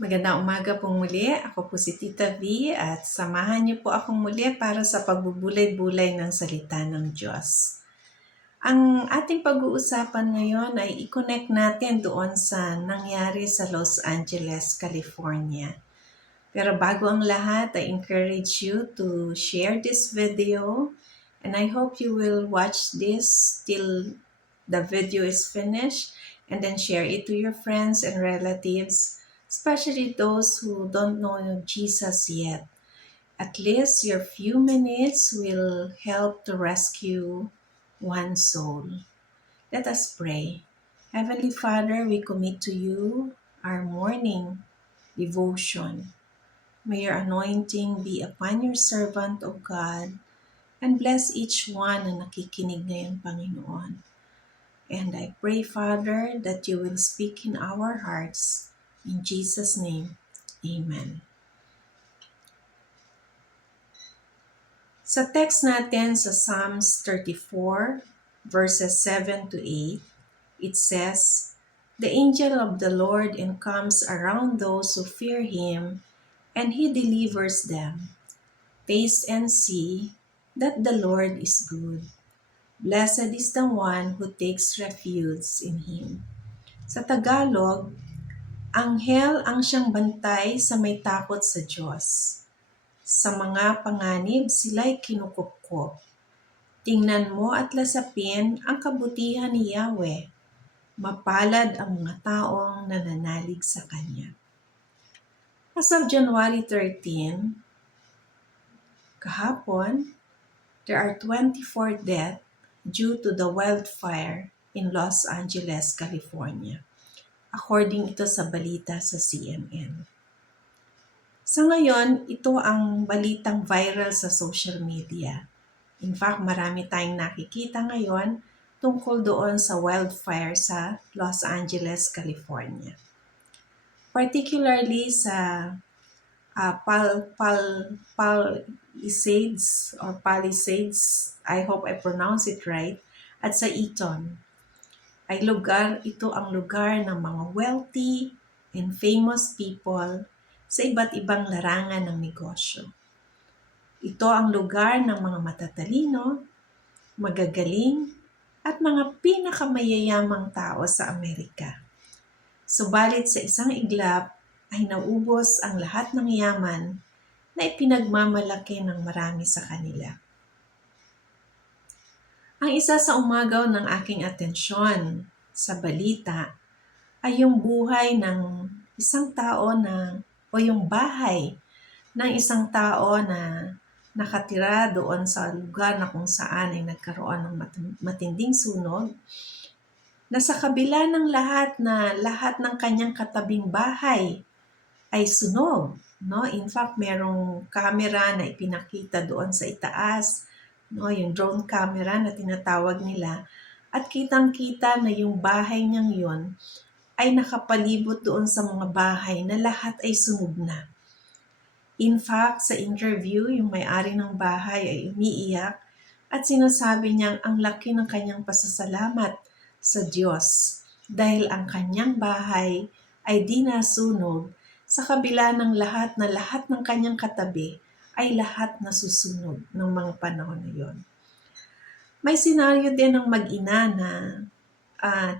Magandang umaga po muli. Ako po si Tita V at samahan niyo po akong muli para sa pagbubulay-bulay ng salita ng Diyos. Ang ating pag-uusapan ngayon ay i-connect natin doon sa nangyari sa Los Angeles, California. Pero bago ang lahat, I encourage you to share this video and I hope you will watch this till the video is finished and then share it to your friends and relatives, especially those who don't know Jesus yet. At least your few minutes will help to rescue one soul. Let us pray. Heavenly Father, we commit to you our morning devotion. May your anointing be upon your servant, O God, and bless each one na nakikinig ngayon, Panginoon. And I pray, Father, that you will speak in our hearts. In Jesus' name, Amen. Sa text natin sa Psalms 34, verses 7 to 8, it says, "The angel of the Lord encamps around those who fear him, and he delivers them. Taste and see that the Lord is good. Blessed is the one who takes refuge in him." Sa Tagalog, anghel ang siyang bantay sa may takot sa Diyos. Sa mga panganib sila'y kinukupkop. Tingnan mo at lasapin ang kabutihan ni Yahweh. Mapalad ang mga taong nananalig sa Kanya. As of January 13, kahapon, there are 24 deaths due to the wildfire in Los Angeles, California. According ito sa balita sa CNN. Sa ngayon, ito ang balitang viral sa social media. In fact, marami tayong nakikita ngayon tungkol doon sa wildfire sa Los Angeles, California. Particularly sa Palisades, I hope I pronounce it right, at sa Eaton. Ito ang lugar ng mga wealthy and famous people sa iba't ibang larangan ng negosyo. Ito ang lugar ng mga matatalino, magagaling, at mga pinakamayayamang tao sa Amerika. Subalit sa isang iglap ay naubos ang lahat ng yaman na ipinagmamalaki ng marami sa kanila. Ang isa sa umagaw ng aking atensyon sa balita ay yung buhay ng isang tao o yung bahay ng isang tao na nakatira doon sa lugar na kung saan ay nagkaroon ng matinding sunog, na sa kabila ng lahat ng kanyang katabing bahay ay sunog. No? In fact, merong camera na ipinakita doon sa itaas, no? Yung drone camera na tinatawag nila, at kitang-kita na yung bahay niyang yun ay nakapalibot doon sa mga bahay na lahat ay sunog na. In fact, sa interview, yung may-ari ng bahay ay umiiyak at sinasabi niyang ang laki ng kanyang pasasalamat sa Diyos dahil ang kanyang bahay ay di nasunog sa kabila ng lahat ng kanyang katabi ay lahat nasusunog ng mga panahon na yon. May senaryo din ng mag-ina na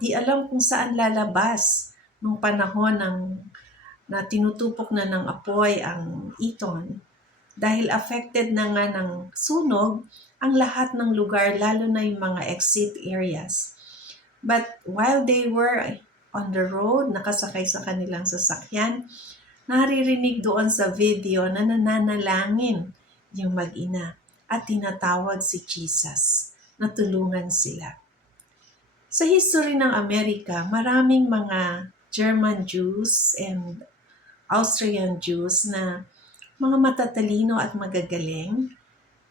di alam kung saan lalabas nung panahon na tinutupok na ng apoy ang Eaton dahil affected na nga ng sunog ang lahat ng lugar, lalo na yung mga exit areas. But while they were on the road, nakasakay sa kanilang sasakyan, naririnig doon sa video na nananalangin yung mag-ina at tinatawag si Jesus na tulungan sila. Sa history ng Amerika, maraming mga German Jews and Austrian Jews na mga matatalino at magagaling,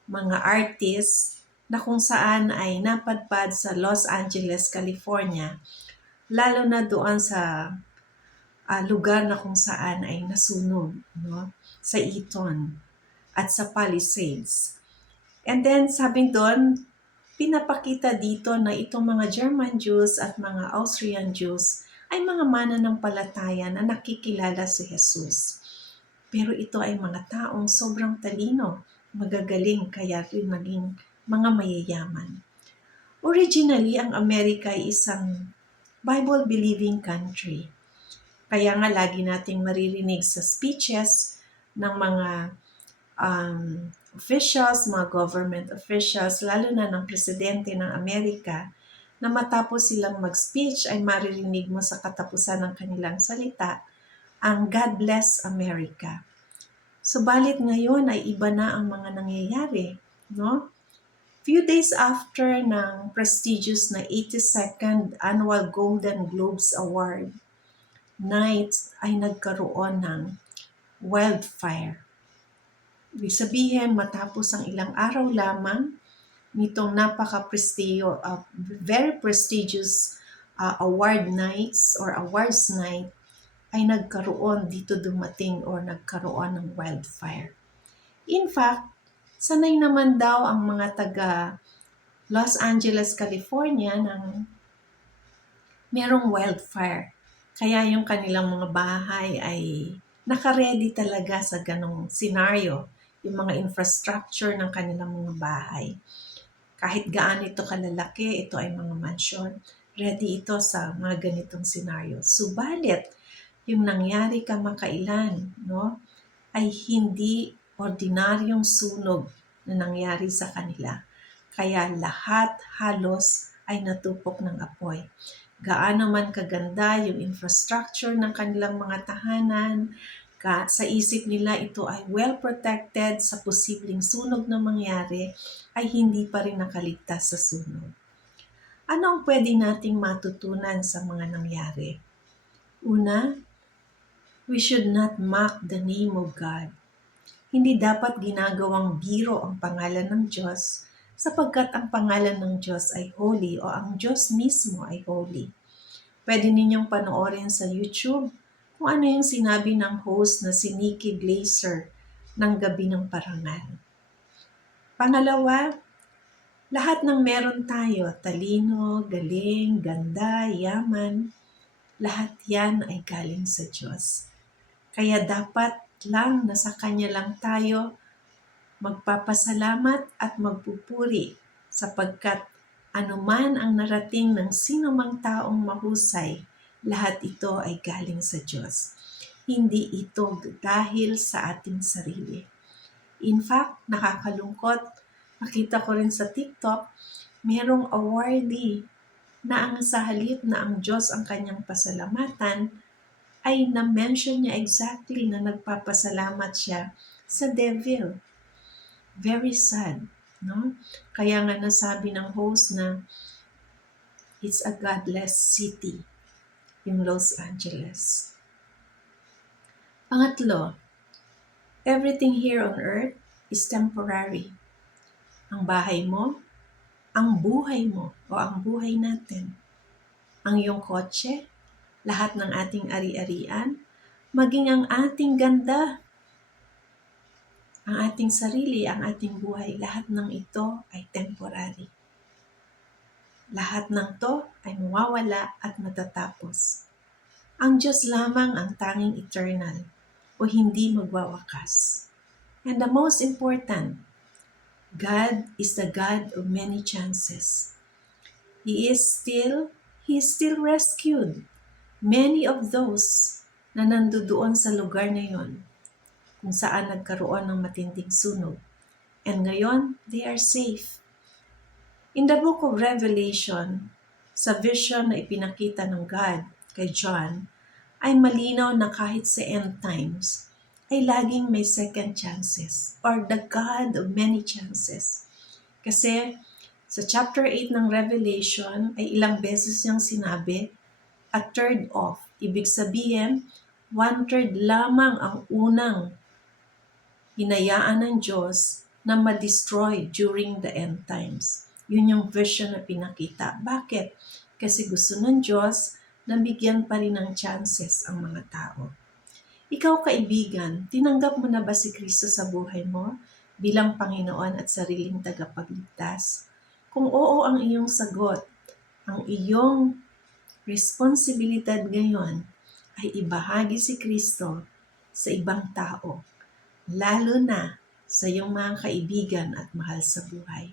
mga artists na kung saan ay napadpad sa Los Angeles, California, lalo na doon sa lugar na kung saan ay nasunog, no? Sa Eaton at sa Palisades. And then sabi doon, pinapakita dito na itong mga German Jews at mga Austrian Jews ay mga mananampalataya na nakikilala si Jesus. Pero ito ay mga taong sobrang talino, magagaling, kaya rin maging mga mayayaman. Originally, ang Amerika ay isang Bible-believing country. Kaya nga lagi nating maririnig sa speeches ng mga officials, mga government officials, lalo na ng presidente ng Amerika, na matapos silang mag-speech ay maririnig mo sa katapusan ng kanilang salita ang God bless America. Subalit ngayon ay iba na ang mga nangyayari, no? Few days after ng prestigious na 82nd Annual Golden Globes Award night ay nagkaroon ng wildfire. Ibig sabihin, matapos ang ilang araw lamang nitong very prestigious award nights or awards night, ay dumating nagkaroon ng wildfire. In fact, sanay naman daw ang mga taga Los Angeles, California ng merong wildfire. Kaya yung kanilang mga bahay ay nakaredy talaga sa ganong senaryo, yung mga infrastructure ng kanilang mga bahay. Kahit gaano ito kalalaki, ito ay mga mansyon, ready ito sa mga ganitong senaryo. Subalit, yung nangyari kamakailan, no, ay hindi ordinaryong sunog na nangyari sa kanila. Kaya lahat halos ay natupok ng apoy. Gaano man kaganda yung infrastructure ng kanilang mga tahanan, sa isip nila ito ay well protected sa posibleng sunog na mangyari, ay hindi pa rin nakaligtas sa sunog. Ano ang pwede nating matutunan sa mga nangyari? Una, we should not mock the name of God. Hindi dapat ginagawang biro ang pangalan ng Diyos, sapagkat ang pangalan ng Diyos ay holy o ang Diyos mismo ay holy. Pwede ninyong panoorin sa YouTube kung ano yung sinabi ng host na si Nikki Glaser ng Gabi ng Parangal. Pangalawa, lahat ng meron tayo, talino, galing, ganda, yaman, lahat yan ay galing sa Diyos. Kaya dapat lang na sa Kanya lang tayo magpapasalamat at magpupuri, sapagkat anuman ang narating ng sino mang taong mahusay, lahat ito ay galing sa Diyos. Hindi ito dahil sa ating sarili. In fact, nakakalungkot, nakita ko rin sa TikTok, merong awardee na ang sa halip na ang Diyos ang kanyang pasalamatan, ay na-mention niya exactly na nagpapasalamat siya sa devil. Very sad, no? Kaya nga nasabi ng host na it's a godless city, yung Los Angeles. Pangatlo, everything here on earth is temporary. Ang bahay mo, ang buhay mo, o ang buhay natin, ang iyong kotse, lahat ng ating ari-arian, maging ang ating ganda, ang ating sarili, ang ating buhay, lahat ng ito ay temporary. Lahat ng to ay mawawala at matatapos. Ang Diyos lamang ang tanging eternal o hindi magwawakas. And the most important, God is the God of many chances. He still rescued many of those na nandoon sa lugar na yon kung saan nagkaroon ng matinding sunog. And ngayon, they are safe. In the book of Revelation, sa vision na ipinakita ng God kay John, ay malinaw na kahit sa end times, ay laging may second chances or the God of many chances. Kasi sa chapter 8 ng Revelation ay ilang beses niyang sinabi, a third of. Ibig sabihin, 1/3 lamang ang unang hinayaan ng Diyos na ma-destroy during the end times. Yun yung vision na pinakita. Bakit? Kasi gusto ng Diyos na bigyan pa rin ng chances ang mga tao. Ikaw kaibigan, tinanggap mo na ba si Kristo sa buhay mo bilang Panginoon at sariling tagapagligtas? Kung oo ang iyong sagot, ang iyong responsibilidad ngayon ay ibahagi si Kristo sa ibang tao, lalo na sa iyong mga kaibigan at mahal sa buhay.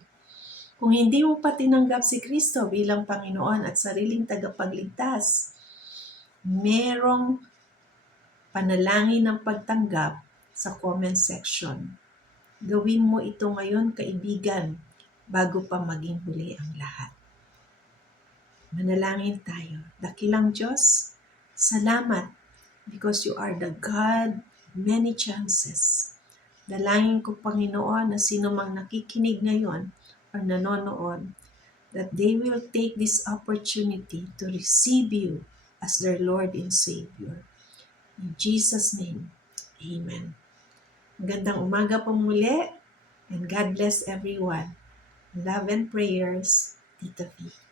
Kung hindi mo pa tinanggap si Kristo bilang Panginoon at sariling tagapagligtas, merong panalangin ng pagtanggap sa comment section. Gawin mo ito ngayon, kaibigan, bago pa maging huli ang lahat. Manalangin tayo. Dakilang Diyos, salamat because you are the God of many chances. Dalangin ko, Panginoon, na sino mang nakikinig ngayon or nanonood, that they will take this opportunity to receive you as their Lord and Savior. In Jesus' name, Amen. Magandang umaga po muli, and God bless everyone. Love and prayers, Tita V.